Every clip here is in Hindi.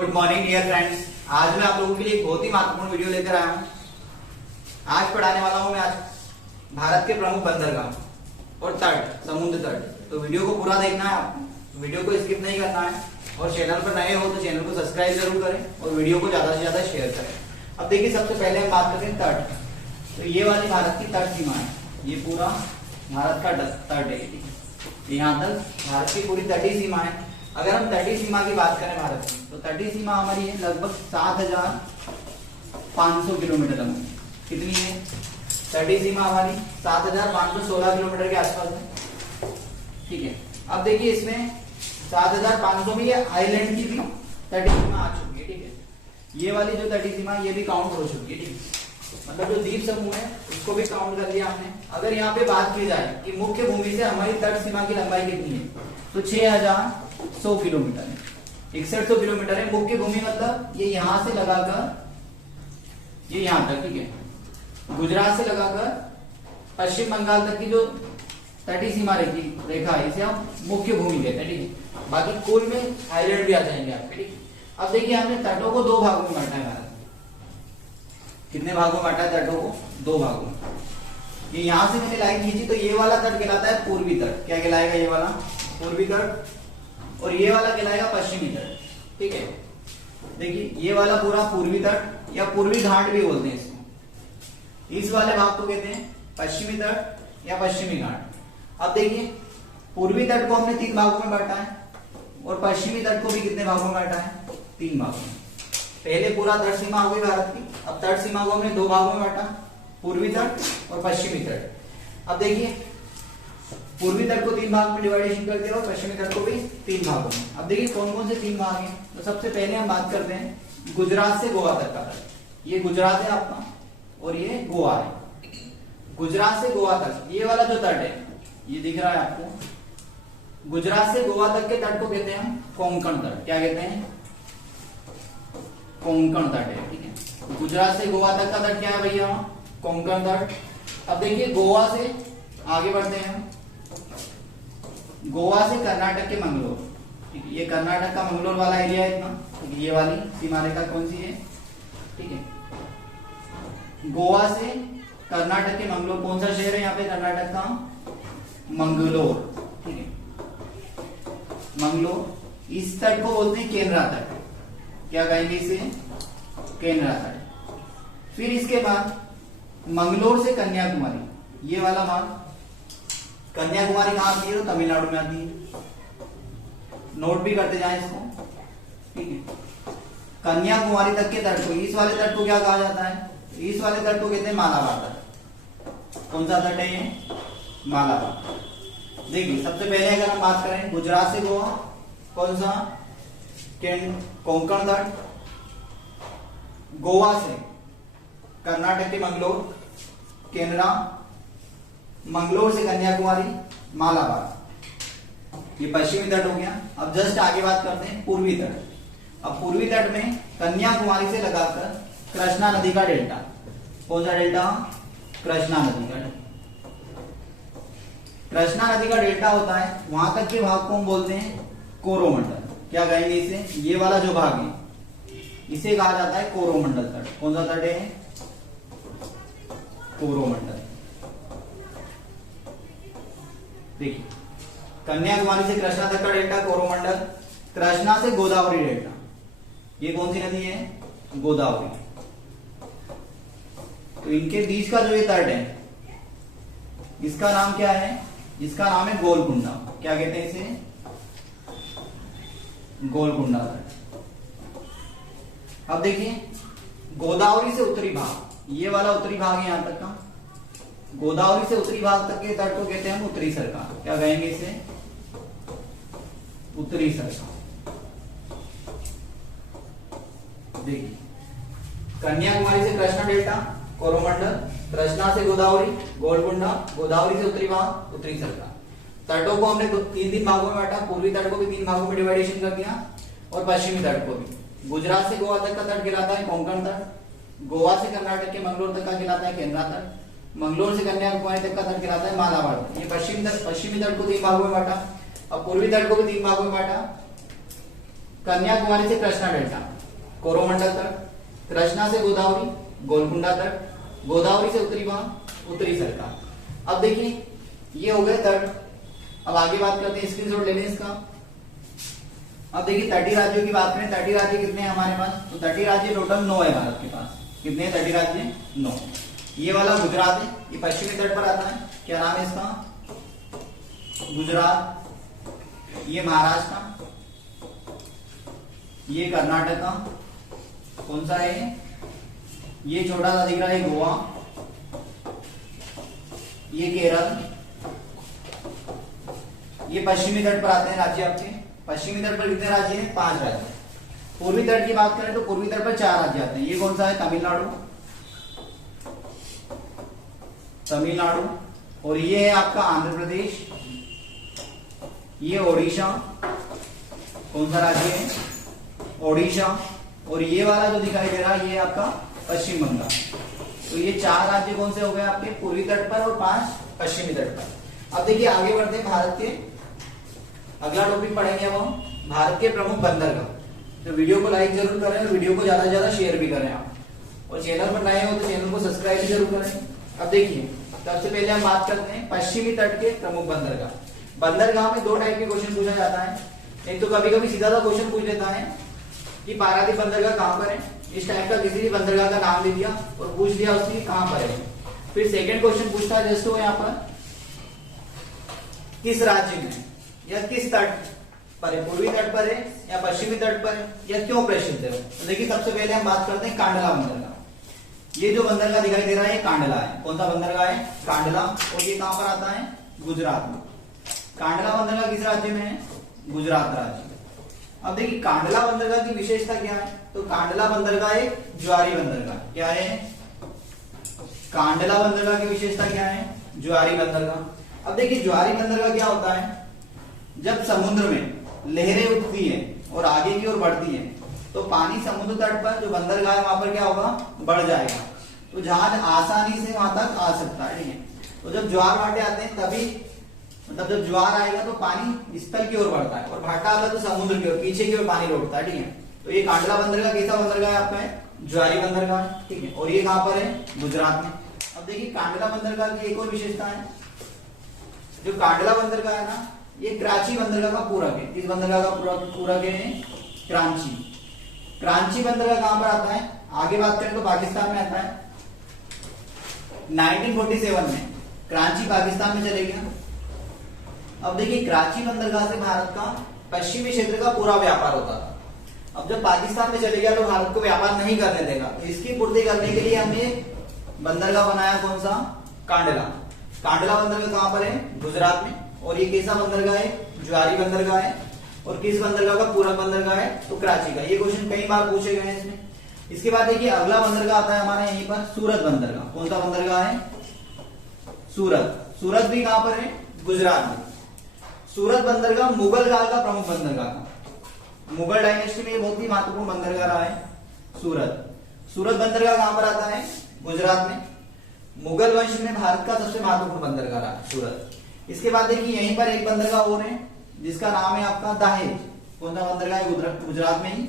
Good morning dear friends. आज मैं आप लोगों के लिए एक बहुत ही महत्वपूर्ण वीडियो लेकर आया हूँ। आज पढ़ाने वाला हूँ मैं आज भारत के प्रमुख बंदरगाह और तट, समुद्र तट। तो वीडियो को पूरा देखना है आपको, वीडियो को स्किप नहीं करना है। और चैनल पर नए हो तो चैनल को सब्सक्राइब जरूर करें और वीडियो को ज्यादा से ज्यादा शेयर करें। अब देखिए, सबसे पहले हम बात करते हैं तट। तो ये वाली भारत की तट सीमा है, ये पूरा भारत का तट है। यहाँ तक भारत की पूरी तटीय सीमा है। अगर हम तटीय सीमा की बात करें भारत की, तो तटीय सीमा हमारी है लगभग 7,500 किलोमीटर लंबी। कितनी है तटीय सीमा हमारी? 7,516 किलोमीटर के आसपास है। ठीक है, अब देखिए इसमें 7,500 में ये आइलैंड की भी तटीय सीमा आ चुकी है। ठीक है, ये वाली जो तटीय सीमा ये भी काउंट हो चुकी है। ठीक है, मतलब जो द्वीप समूह है उसको भी काउंट कर लिया हमने। अगर यहाँ पे बात की जाए कि मुख्य भूमि से हमारी तट सीमा की लंबाई कितनी है, तो 6,100 किलोमीटर है, 6100 किलोमीटर है मुख्य भूमि। मतलब ये यहां से लगाकर ये यहां तक, ठीक है, गुजरात से लगाकर पश्चिम बंगाल तक की जो तटीय सीमा रेखा है इसे हम मुख्य भूमि कहते हैं। ठीक है, बाकी कुल में आइलैंड भी आ जाएंगे आपके। ठीक, अब देखिए हमने तटों को दो भागों में बांटा है भारत। कितने भागों में बांटा है तटों को? दो भागों में। ये यहां से मैंने लाइन खींची तो ये वाला तट कहलाता है पूर्वी तट। क्या कहलाएगा? ये वाला पूर्वी तट, और ये वाला कहलाएगा पश्चिमी तट। ठीक है, देखिए ये वाला पूरा पूर्वी तट या पूर्वी घाट भी बोलते हैं इसको। इस वाले भाग को कहते हैं पश्चिमी तट या पश्चिमी घाट। अब देखिए पूर्वी तट को हमने 3 भागों में बांटा है और पश्चिमी तट को भी कितने भागों में बांटा है? 3 भागों में। पहले पूरा तट सीमा हो गई भारत की। अब तट सीमा को हमने 2 भागों में बांटा, पूर्वी तट और पश्चिमी तट। अब देखिए पूर्वी तट को 3 भाग में डिवाइडेशन करते हैं और पश्चिमी तट को भी 3 भागों में। अब देखिए कौन कौन से 3 भाग हैं। तो सबसे पहले हम बात करते हैं गुजरात से गोवा तक का तट। ये गुजरात है आपका और ये गोवा है। गुजरात से गोवा तक ये वाला जो तट है, ये दिख रहा है आपको। गुजरात से गोवा तक के तट को कहते हैं हम कोंकण तट। क्या कहते हैं? कोंकण तट है। ठीक है, गुजरात से गोवा तक का तट क्या है भैया? कोंकण तट। अब देखिए गोवा से आगे बढ़ते हैं हम, गोवा से कर्नाटक के मंगलोर। ठीक है, ये कर्नाटक का मंगलोर वाला एरिया है इतना। ठीक है, ये वाली सीमा रेखा कौन सी है? ठीक है, गोवा से कर्नाटक के मंगलोर। कौन सा शहर है यहाँ पे कर्नाटक का? मंगलोर। ठीक है, मंगलोर। इस तट को बोलते हैं केनरा तट। क्या कहेंगे इसे? केनरा तट। फिर इसके बाद मंगलोर से कन्याकुमारी, ये वाला भाग। कन्याकुमारी कहां आती है? तो तमिलनाडु में आती है। नोट भी करते जाएं इसको। ठीक है, कन्याकुमारी तक के तट को, इस वाले तट को क्या कहा जाता है? इस वाले तट को कहते हैं मालाबार तट। कौन सा तट है ये? मालाबार। देखिए सबसे पहले अगर हम बात करें गुजरात से गोवा, कौन सा? कोंकण तट। गोवा से कर्नाटक के मंगलोर, केनरा। मंगलोर से कन्याकुमारी, मालाबार। ये पश्चिमी तट हो गया। अब जस्ट आगे बात करते हैं पूर्वी तट। अब पूर्वी तट में कन्याकुमारी से लगाकर कृष्णा नदी का डेल्टा। कौन सा डेल्टा? कृष्णा नदी का। कृष्णा नदी का डेल्टा होता है, वहां तक के भाग को हम बोलते हैं कोरोमंडल। क्या कहेंगे इसे? ये वाला जो भाग है इसे कहा जाता है कोरोमंडल तट। कौन सा तट है? कोरोमंडल। देखिए कन्याकुमारी से कृष्णा तक का डेल्टा कोरोमंडल। कृष्णा से गोदावरी डेल्टा, ये कौन सी नदी है? गोदावरी। तो इनके बीच का जो ये तट है इसका नाम क्या है? इसका नाम है गोलकुंडा। क्या कहते हैं इसे? गोलकुंडा तट। अब देखिए गोदावरी से उत्तरी भाग, ये वाला उत्तरी भाग है यहां तक का। गोदावरी से उत्तरी भाग तक के तट को कहते हैं हम उत्तरी सरकार। क्या कहेंगे इसे? उत्तरी सरकार। देखिए कन्याकुमारी से कृष्णा डेल्टा कोरोमंडल, कृष्णा से गोदावरी गोलकुंडा, गोदावरी से उत्तरी भाग उत्तरी सरकार। तटों को हमने 3 भागों में बांटा, पूर्वी तट को भी 3 भागों में डिवाइडेशन कर दिया और पश्चिमी तट को भी। गुजरात से गोवा तक का तट कहलाता है कोंकण तट। गोवा से कर्नाटक के मंगलोर तक का कहलाता है केनरा तट। मंगलोर से कन्याकुमारी तक का तट कहलाता है मालाबार। ये पश्चिमी तट को 3 भागों में बांटा। अब पूर्वी तट को भी 3 भागों में बांटा। कन्याकुमारी से कृष्णा डेल्टा, कोरोमंडल तट, कृष्णा से गोदावरी, गोलकुंडा तट, गोदावरी से उत्तरी भाग, उत्तरी सरकार। अब देखिए ये हो गए तट। अब आगे बात करते हैं, स्क्रीनशॉट ले लें इसका। अब देखिए तटीय राज्यों की बात करें, तटीय राज्य कितने हैं हमारे पास, तो तटीय राज्य टोटल 9 है भारत के पास। कितने हैं तटीय राज्य? 9। ये वाला गुजरात है, ये पश्चिमी तट पर आता है, क्या नाम है इसका? गुजरात। ये महाराष्ट्र, ये कर्नाटका, कौन सा है ये छोटा सा दिख रहा है गोवा, ये केरल। ये पश्चिमी तट पर आते हैं राज्य आपके। पश्चिमी तट पर कितने राज्य हैं? 5 राज्य। पूर्वी तट की बात करें तो पूर्वी तट पर 4 राज्य आते हैं। ये कौन सा है? तमिलनाडु, तमिलनाडु। और ये है आपका आंध्र प्रदेश, ये ओडिशा, कौन सा राज्य है? ओडिशा। और ये वाला जो दिखाई दे रहा है ये आपका पश्चिम बंगाल। तो ये 4 राज्य कौन से हो गए आपके? पूर्वी तट पर और 5 पश्चिमी तट पर। अब देखिए आगे बढ़ते हैं, भारत के अगला टॉपिक पढ़ेंगे अब हम भारत के प्रमुख बंदरगाह। तो वीडियो को लाइक जरूर करें और वीडियो को ज्यादा से ज्यादा शेयर भी करें आप, और चैनल पर नए हो तो चैनल को सब्सक्राइब भी जरूर करें। अब देखिए सबसे पहले हम बात करते हैं पश्चिमी तट के प्रमुख बंदरगाह। बंदरगाह में 2 टाइप के क्वेश्चन पूछा जाता है। एक तो कभी कभी सीधा सा क्वेश्चन पूछ लेता है कि पारादीप बंदरगाह कहां पर है, इस टाइप का किसी भी बंदरगाह का नाम दे दिया और पूछ दिया उसकी कहां पर है। फिर सेकंड क्वेश्चन पूछता है जैसे यहाँ पर किस राज्य में या किस तट पर है, पूर्वी तट पर है या पश्चिमी तट पर है, या क्यों प्रसिद्ध है। तो देखिए सबसे पहले हम बात करते हैं कांडला बंदरगाह। ये जो बंदरगाह दिखाई दे रहा है ये कांडला है। कौन सा बंदरगाह है? कांडला। और ये कहां पर आता है? गुजरात में। कांडला बंदरगाह किस राज्य में है? गुजरात राज्य। अब देखिए कांडला बंदरगाह की विशेषता क्या है, तो कांडला बंदरगाह एक ज्वारी बंदरगाह। क्या है? कांडला बंदरगाह की विशेषता क्या है? ज्वारी बंदरगाह। अब देखिए ज्वारी बंदरगाह क्या होता है, जब समुद्र में लहरें उठती है और आगे की ओर बढ़ती है तो पानी समुद्र तट पर जो बंदरगाह है वहां पर क्या होगा? बढ़ जाएगा, तो जहाज आसानी से वहां तक आ सकता है। ठीक है, तो जब ज्वार भाटे आते हैं तभी, मतलब जब ज्वार आएगा तो पानी स्थल की ओर बढ़ता है और भाटा आता है तो समुद्र की ओर, पीछे की ओर पानी लौटता है। ठीक है, तो ये कांडला बंदरगाह कैसा बंदरगाह है आपका? है ज्वारी बंदरगाह। ठीक है, और ये कहां पर है? गुजरात में। अब देखिए कांडला बंदरगाह की एक और विशेषता है, जो कांडला बंदरगाह है ना ये कराची बंदरगाह का पूरक है। किस बंदरगाह का पूरक है? कराची। कराची बंदरगाह कहां पर आता है? आगे बात करें तो पाकिस्तान में आता है। 1947 में कराची पाकिस्तान में चले गया। अब देखिए कराची बंदरगाह से भारत का पश्चिमी क्षेत्र का पूरा व्यापार होता था। अब जब पाकिस्तान में चले गया तो भारत को व्यापार नहीं करने देगा, तो इसकी पूर्ति करने के लिए हमने बंदरगाह बनाया। कौन सा? कांडला। कांडला बंदरगाह कहां पर है? गुजरात में। और ये कैसा बंदरगाह है? ज्वारी बंदरगाह है। और किस बंदरगाह का? पूरक बंदरगाह है, तो कराची का। ये क्वेश्चन कई बार पूछे गए हैं इसमें। इसके बाद देखिए अगला बंदरगाह आता है हमारे यहीं पर सूरत बंदरगाह। कौन सा बंदरगाह है? सूरत। सूरत भी कहां पर है? गुजरात में। सूरत बंदरगाह मुगल काल का प्रमुख बंदरगाह था। मुगल डायनेस्टी में ये बहुत ही महत्वपूर्ण बंदरगाह रहा है सूरत। सूरत बंदरगाह कहां पर आता है? गुजरात में। मुगल वंश में भारत का सबसे महत्वपूर्ण बंदरगाह रहा है सूरत। इसके बाद देखिए यहीं पर एक बंदरगाह और है जिसका नाम है आपका दहेज। कौन सा बंदरगाह है? गुजरात में ही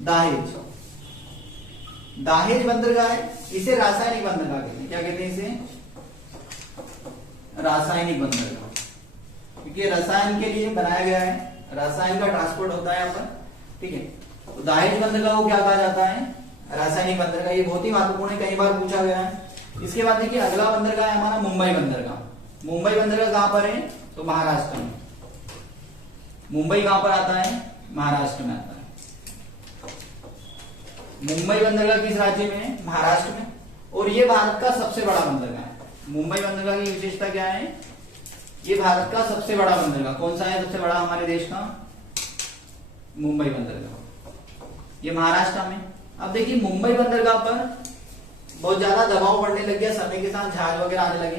दहेज। दहेज बंदरगाह है, इसे रासायनिक बंदरगाह कहते हैं। क्या कहते हैं इसे? रासायनिक बंदरगाह, क्योंकि रसायन के लिए बनाया गया है, रसायन का ट्रांसपोर्ट होता है यहाँ पर। ठीक है, तो दहेज बंदरगाह को क्या कहा जाता है? रासायनिक बंदरगाह। ये बहुत ही महत्वपूर्ण है, कई बार पूछा गया है। इसके बाद देखिए अगला बंदरगाह है हमारा मुंबई बंदरगाह। मुंबई बंदरगाह कहां पर है? तो महाराष्ट्र में। मुंबई कहां पर आता है? महाराष्ट्र में आता है। मुंबई बंदरगाह किस राज्य में है? महाराष्ट्र में। और ये भारत का सबसे बड़ा बंदरगाह है। मुंबई बंदरगाह की विशेषता क्या है? ये भारत का सबसे बड़ा बंदरगाह। कौन सा है सबसे बड़ा हमारे देश का? मुंबई बंदरगाह। ये महाराष्ट्र में। अब देखिए मुंबई बंदरगाह पर बहुत ज्यादा दबाव पड़ने लग गया, समय के साथ जहाज वगैरह आने लगे,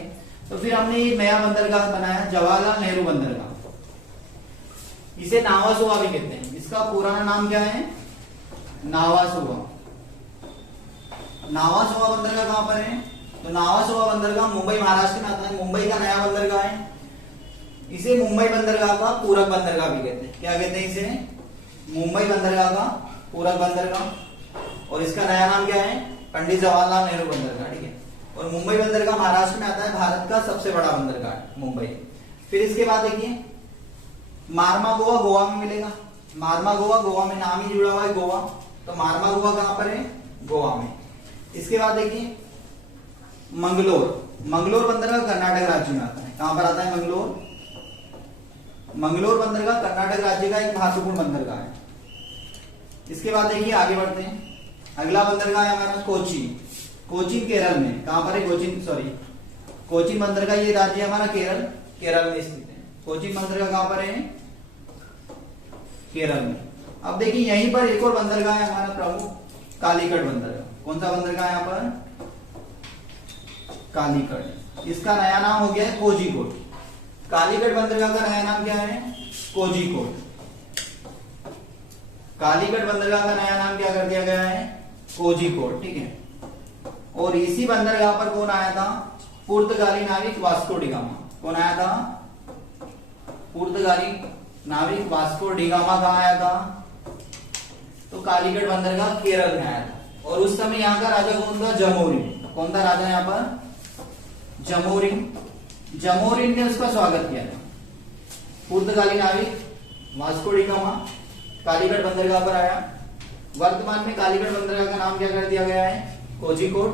तो फिर हमने ये नया बंदरगाह बनाया, जवाहरलाल नेहरू बंदरगाह। इसे नावासोवा भी कहते हैं। इसका पुराना नाम क्या है? नावासोवा। नावासोवा बंदरगाह कहां पर है? तो नावासोवा बंदरगाह मुंबई महाराष्ट्र में आता है। मुंबई का नया बंदरगाह है। इसे मुंबई बंदरगाह का पूरक बंदरगाह भी कहते हैं। क्या कहते हैं इसे? मुंबई बंदरगाह का पूरक बंदरगाह, और इसका नया नाम क्या है, पंडित जवाहरलाल नेहरू बंदरगाह, ठीक है। और मुंबई बंदरगाह महाराष्ट्र में आता है, भारत का सबसे बड़ा बंदरगाह मुंबई। फिर इसके बाद देखिए मार्मा गोवा, गोवा में मिलेगा। मार्मा गोवा, गोवा में नाम ही जुड़ा हुआ है गोवा, तो मार्मा गोवा कहां पर है, गोवा में। इसके बाद देखिए मंगलोर, मंगलोर बंदरगाह कर्नाटक राज्य में आता है। कहां पर आता है मंगलोर, मंगलोर बंदरगाह कर्नाटक राज्य का एक महत्वपूर्ण बंदरगाह है। इसके बाद देखिए आगे बढ़ते हैं, अगला बंदरगाह है हमारा कोची, कोचीन केरल में। कहां पर है, कोचीन, सॉरी कोचीन बंदरगाह, ये राज्य हमारा केरल, केरल में स्थित है। कोचीन बंदरगाह कहां पर है, केरल में। अब देखिए यहीं पर एक और बंदरगाह है हमारा प्रमुख, कालीकट बंदरगाह। कौन सा बंदरगाह है यहाँ पर, कालीकट। इसका नया नाम हो गया है कोझीकोड। कालीकट बंदरगाह का नया नाम क्या है, कोझीकोड। कालीकट बंदरगाह का नया नाम क्या कर दिया गया है, कोझीकोड, ठीक है। और इसी बंदरगाह पर कौन आया था, पुर्तगाली नाविक वास्को डिगामा। कौन आया था, पुर्तगाली नाविक वास्को डिगामा कहां आया था, तो कालीकट बंदरगाह केरल में आया था। और उस समय यहाँ का राजा कौन था, जमोरिन। कौन था राजा यहाँ पर, जमोरिन। जमोरिन ने उसका स्वागत किया था। पुर्तगाली नाविक वास्को डिगामा कालीकट बंदरगाह पर आया। वर्तमान में कालीकट बंदरगाह का नाम क्या कर दिया गया है, कोझीकोड।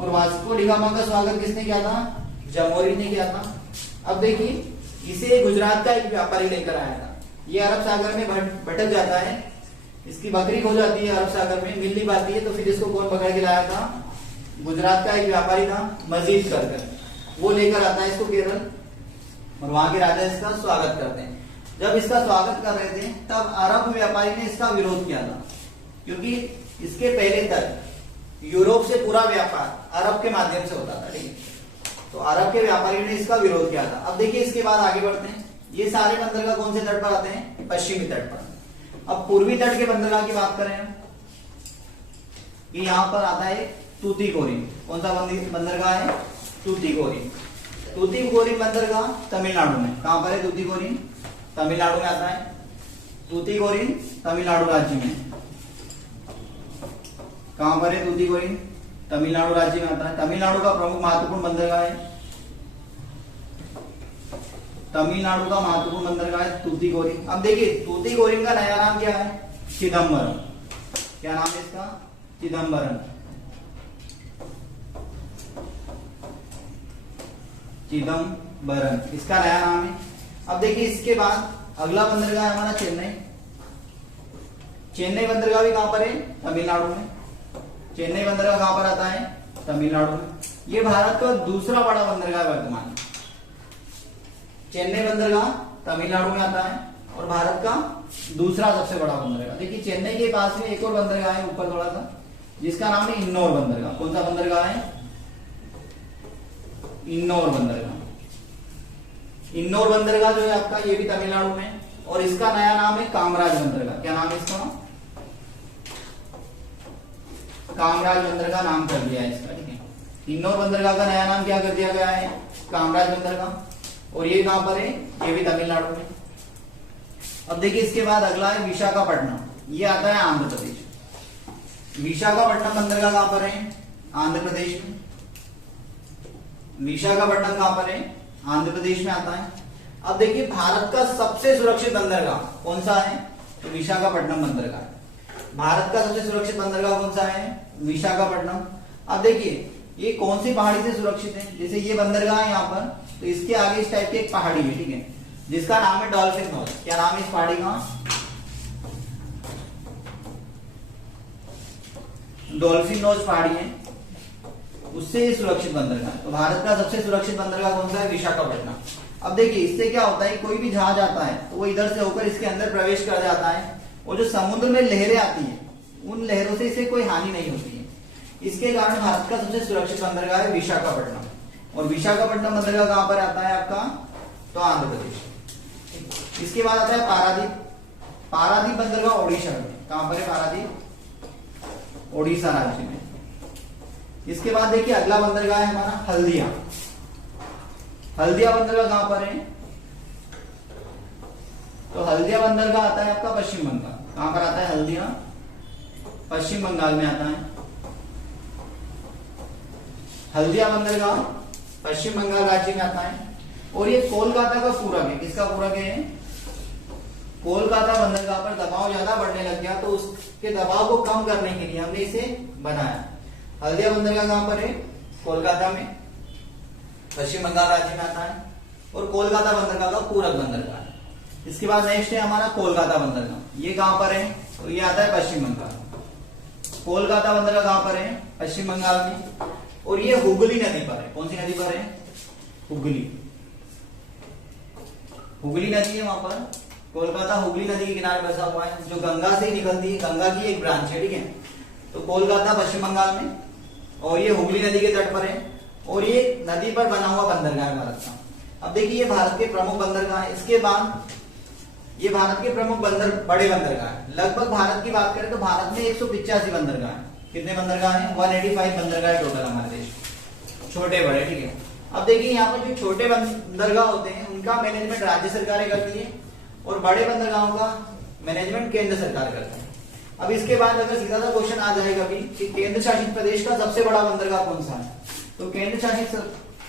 और वास्को डिगामा का स्वागत किसने किया था, जमोरिन ने किया था। अब देखिए इसे गुजरात का एक व्यापारी लेकर आया था। ये अरब सागर में भटक जाता है, इसकी बकरी खो जाती है अरब सागर में, मिल नहीं पाती है, तो फिर इसको कौन पकड़ के लाया था, गुजरात का एक व्यापारी था मजीद कर, वो लेकर आता है इसको केरल, और वहां के राजा इसका स्वागत करते हैं। जब इसका स्वागत कर रहे थे तब अरब व्यापारी ने इसका विरोध किया था, क्योंकि इसके पहले तक यूरोप से पूरा व्यापार अरब के माध्यम से होता था, ठीक है। तो अरब के व्यापारी ने इसका विरोध किया था। अब देखिए इसके बाद आगे बढ़ते हैं। ये सारे बंदरगाह कौन से तट पर आते हैं, पश्चिमी तट पर। अब पूर्वी तट के बंदरगाह की बात करें कि यहां पर आता है तूतीकोरिन। कौन सा बंदरगाह है, तूतीकोरिन। तूतीकोरिन बंदरगाह तमिलनाडु में। कहां पर है तूतीकोरिन, तमिलनाडु में आता है। तूतीकोरिन तमिलनाडु राज्य में। कहां पर है तूतीकोरिन, तमिलनाडु राज्य में आता है। तमिलनाडु का प्रमुख महत्वपूर्ण बंदरगाह है, तमिलनाडु का महत्वपूर्ण बंदरगाह है तूतीकोरिन। अब देखिए तूतीकोरिन का नया नाम क्या है, चिदम्बरम। क्या नाम है इसका, चिदम्बरम। चिदम्बरम इसका नया नाम है। अब देखिए इसके बाद अगला बंदरगाह है हमारा चेन्नई। चेन्नई बंदरगाह भी कहां पर है, तमिलनाडु में। चेन्नई बंदरगाह कहां पर आता है, तमिलनाडु में। यह भारत का दूसरा बड़ा बंदरगाह है वर्तमान में। चेन्नई बंदरगाह तमिलनाडु में आता है और भारत का दूसरा सबसे बड़ा बंदरगाह। देखिए चेन्नई के पास में एक और बंदरगाह है ऊपर थोड़ा सा, जिसका नाम है इन्नौर बंदरगाह। कौन सा बंदरगाह है, इन्नौर बंदरगाह। इन्नौर बंदरगाह जो है आपका, ये भी तमिलनाडु में, और इसका नया नाम है कामराज बंदरगाह। क्या नाम है इसका, कामराज बंदरगाह नाम कर दिया है इसका, ठीक है। इन्नौर बंदरगाह का नया नाम क्या कर दिया गया है, कामराज बंदरगाह। और ये कहां पर है, ये भी तमिलनाडु में। अब देखिए इसके बाद अगला है विशाखापट्टनम। ये आता है आंध्र प्रदेश। विशाखापट्टनम बंदरगाह कहां पर है, आंध्र प्रदेश में। विशाखापट्टनम कहां पर है, आंध्र प्रदेश में आता है। अब देखिए भारत का सबसे सुरक्षित बंदरगाह कौन सा है, तो विशाखापट्टनम बंदरगाह। भारत का सबसे सुरक्षित बंदरगाह कौन सा है, विशाखापट्टनम। अब देखिए ये कौन सी पहाड़ी से सुरक्षित है, जैसे ये बंदरगाह है यहाँ पर, तो इसके आगे इस टाइप की एक पहाड़ी है, ठीक है, जिसका नाम है डॉल्फिन नोज। क्या नाम है इस पहाड़ी का, डॉल्फिन नोज पहाड़ी है, उससे ये सुरक्षित बंदरगाह। तो भारत का सबसे सुरक्षित बंदरगाह कौन सा है, विशाखापट्टनम। अब देखिए इससे क्या होता है, कोई भी जहाज आता है तो वो इधर से होकर इसके अंदर प्रवेश कर जाता है, और जो समुद्र में लहरें आती हैं उन लहरों से इसे कोई हानि नहीं होती है। इसके कारण भारत का सबसे सुरक्षित बंदरगाह है विशाखापट्टनम। और विशाखापट्टनम बंदरगाह कहां पर आता है आपका, तो आंध्र प्रदेश। इसके बाद आता है पारादीप। पारादीप बंदरगाह ओडिशा में। कहां पर है पारादीप, ओडिशा राज्य में। इसके बाद देखिए अगला बंदरगाह है हमारा हल्दिया। हल्दिया बंदरगाह कहां पर है, तो हल्दिया बंदरगाह आता है आपका पश्चिम बंगाल। कहां पर आता है? हल्दिया पश्चिम बंगाल में आता है। हल्दिया बंदरगाह पश्चिम बंगाल राज्य में आता है। और ये कोलकाता का पूरक है। किसका पूरक है? कोलकाता बंदरगाह पर दबाव ज्यादा बढ़ने लग गया, तो उसके दबाव को कम करने के लिए हमने इसे बनाया। हल्दिया बंदरगाह कहां पर है? कोलकाता में, पश्चिम बंगाल राज्य में आता है। और कोलकाता बंदरगाह का पूरक बंदरगाह है। इसके बाद नेक्स्ट है हमारा कोलकाता बंदरगाह। ये कहां पर है? तो ये आता है पश्चिम बंगाल। कोलकाता बंदरगाह कहां पर है? पश्चिम बंगाल में। और ये हुगली नदी पर है। कौन सी नदी पर है? हुगली। हुगली नदी है वहां पर। कोलकाता हुगली नदी के किनारे बसा हुआ है, जो गंगा से निकलती है। गंगा की एक ब्रांच है, ठीक है। तो कोलकाता पश्चिम बंगाल में, और ये हुगली नदी के तट पर है। और ये नदी पर बना हुआ बंदरगाह है भारत का। अब देखिए, ये भारत के प्रमुख बंदरगाह है। इसके बाद ये भारत के प्रमुख बड़े बंदरगाह है। लगभग भारत की बात करें तो भारत में 185 बंदरगाह है। कितने बंदरगाह हैं? 185 बंदरगाह है टोटल हमारे देश में, छोटे बड़े, ठीक है। अब देखिए, यहाँ पर जो छोटे बंदरगाह होते हैं उनका मैनेजमेंट राज्य सरकारें करती है, और बड़े बंदरगाहों का मैनेजमेंट केंद्र सरकार करती है। अब इसके बाद अगर सीधा सा क्वेश्चन आ जाएगा भी कि केंद्र शासित प्रदेश का सबसे बड़ा बंदरगाह कौन सा है, तो केंद्र शासित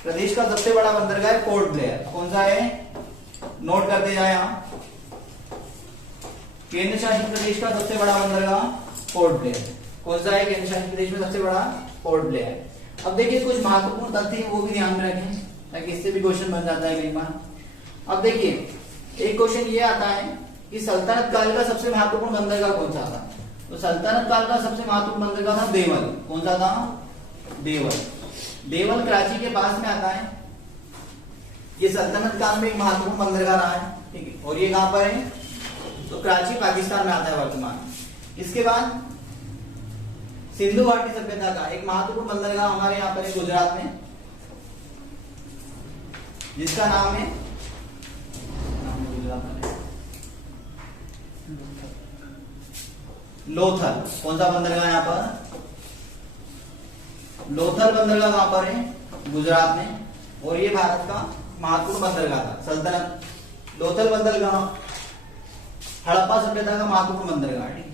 प्रदेश का सबसे बड़ा बंदरगाह है पोर्ट ब्लेयर। कौन सा है? नोट करते जाए यहाँ। केंद्र शासित प्रदेश का सबसे बड़ा बंदरगाह पोर्ट ब्लेयर। कौन सा है केंद्र शासित प्रदेश में सबसे बड़ा? Port Blair. अब देखिए, कुछ महत्वपूर्ण तथ्य वो भी ध्यान में रखें, ताकि इससे भी क्वेश्चन बन जाता है कई बार। अब देखिए, एक क्वेश्चन ये आता है कि सल्तनत काल का सबसे महत्वपूर्ण बंदरगाह कौन सा था? तो सल्तनत काल का सबसे महत्वपूर्ण बंदरगाह था देवल। कौन सा था? देवल। देवल कराची के पास में आता है। ये सल्तनत काल में एक महत्वपूर्ण बंदरगाह रहा है, ठीक है। और ये कहां पर है? तो कराची पाकिस्तान में आता है वर्तमान। इसके बाद सिंधु घाटी सभ्यता का एक महत्वपूर्ण बंदरगाह हमारे यहाँ पर है गुजरात में, जिसका नाम है लोथल। कौन सा बंदरगाह यहाँ पर? लोथल बंदरगाह कहां पर है? गुजरात में। और ये भारत का महत्वपूर्ण बंदरगाह था सल्तनत। लोथल बंदरगाह हड़प्पा सभ्यता का महत्वपूर्ण बंदरगाह है।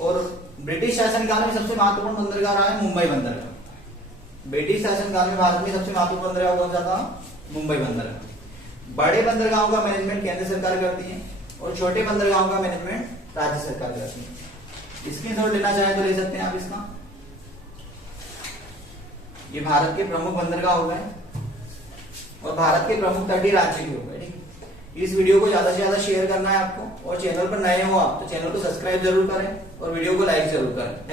और ब्रिटिश शासनकाल में सबसे महत्वपूर्ण बंदरगाह रहा है मुंबई बंदरगाह। ब्रिटिश शासनकाल में भारत में सबसे महत्वपूर्ण बंदरगाह कौन सा था? मुंबई बंदरगाह। बड़े बंदरगाहों का मैनेजमेंट केंद्र सरकार करती है, और छोटे बंदरगाहों का मैनेजमेंट राज्य सरकार करती है। स्क्रीनशॉट लेना चाहे तो ले सकते हैं आप इसका। ये भारत के प्रमुख बंदरगाह हो गए, और भारत के प्रमुख तटीय राज्य भी हो गए, ठीक है। इस वीडियो को ज्यादा से ज्यादा शेयर करना है आपको, और चैनल पर नए हो आप तो चैनल को सब्सक्राइब जरूर करें और वीडियो को लाइक जरूर करें।